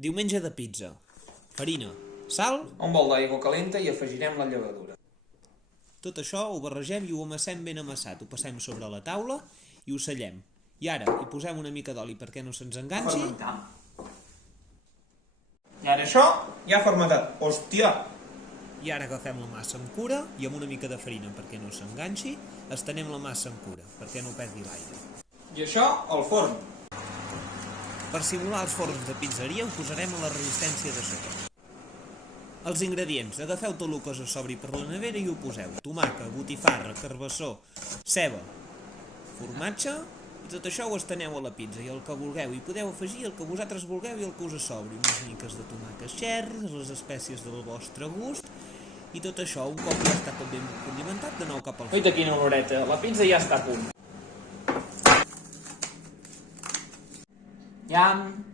Diumenge de pizza. Farina, sal... Un bol d'aigua calenta i afegirem la llevadura. Tot això ho barregem i ho amassem ben amassat. Ho passem sobre la taula i ho sellem. I ara hi posem una mica d'oli perquè no se'ns enganxi. Fermentar. I ara això ja ha fermentat. Hòstia! I ara agafem la massa amb cura i amb una mica de farina perquè no s'enganxi, estenem la massa amb cura perquè no perdi l'aire. I això al forn. Per simular els forns de pizzeria ho posarem a la resistència de sota. Els ingredients: agafeu tot el que us sobri per la nevera i ho poseu. Tomàquet, botifarra, carbassó, ceba, formatge, i tot això ho esteneu a la pizza i el que vulgueu. Hi podeu afegir el que vosaltres vulgueu i el que us sobri. Unes miques de tomàquet cherry, les espècies del vostre gust, i tot això, un cop ja està tot ben condimentat, de nou cap al forn. Oita, quina oloreta, la pizza ja està a punt. Iam!